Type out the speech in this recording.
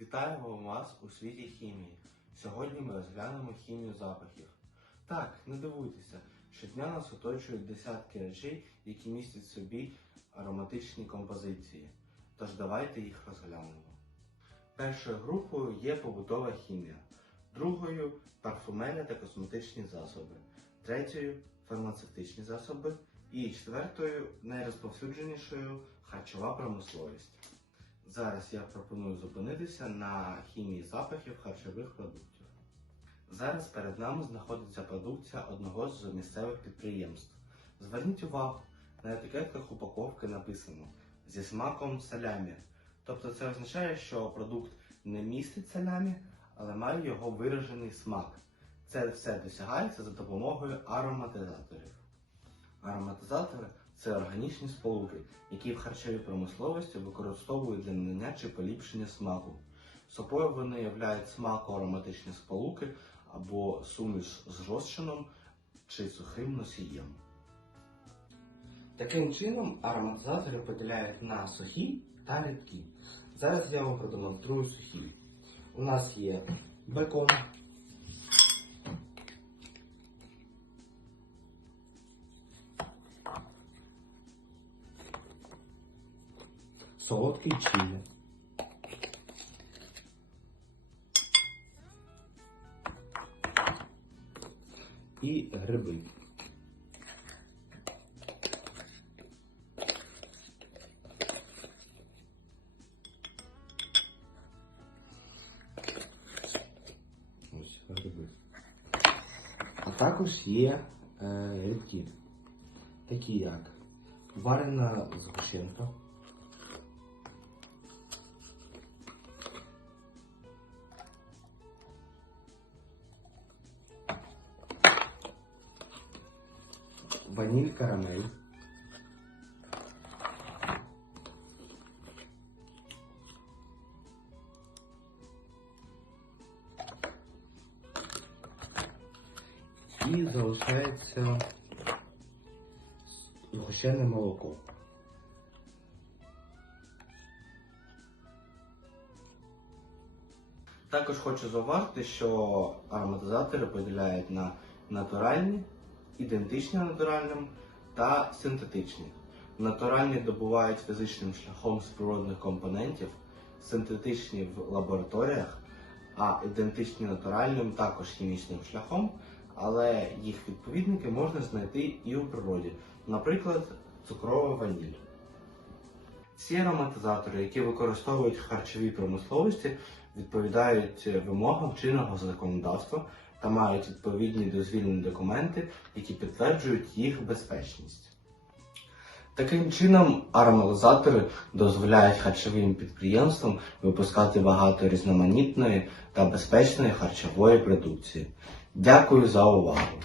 Вітаємо вас у світі хімії. Сьогодні ми розглянемо хімію запахів. Так, не дивуйтеся, щодня нас оточують десятки речей, які містять в собі ароматичні композиції. Тож давайте їх розглянемо. Першою групою є побутова хімія, другою парфумерія та косметичні засоби, третьою фармацевтичні засоби і четвертою найрозповсюдженішою харчова промисловість. Зараз я пропоную зупинитися на хімії запахів харчових продуктів. Зараз перед нами знаходиться продукція одного з місцевих підприємств. Зверніть увагу, на етикетках упаковки написано зі смаком салямі. Тобто це означає, що продукт не містить салямі, але має його виражений смак. Це все досягається за допомогою ароматизаторів. Ароматизатори це органічні сполуки, які в харчовій промисловості використовують для надання чи поліпшення смаку. Собою вони являють смако-ароматичні сполуки або суміш з розчином чи сухим носієм. Таким чином ароматизатори поділяють на сухі та рідкі. Зараз я вам продемонструю сухі. У нас є бекон, солодкий чилі. І гриби. А також є е, рідкі, такі як варена згущенка. Ваниль карамель. І залишається згущене молоко. Також хочу зауважити, що ароматизатори поділяють на натуральні, ідентичні натуральним та синтетичні. Натуральні добувають фізичним шляхом з природних компонентів, синтетичні в лабораторіях, а ідентичні натуральним також хімічним шляхом, але їх відповідники можна знайти і у природі, наприклад, цукрова ваніль. Всі ароматизатори, які використовують в харчовій промисловості, відповідають вимогам чинного законодавства та мають відповідні дозвільні документи, які підтверджують їх безпечність. Таким чином, ароматизатори дозволяють харчовим підприємствам випускати багато різноманітної та безпечної харчової продукції. Дякую за увагу!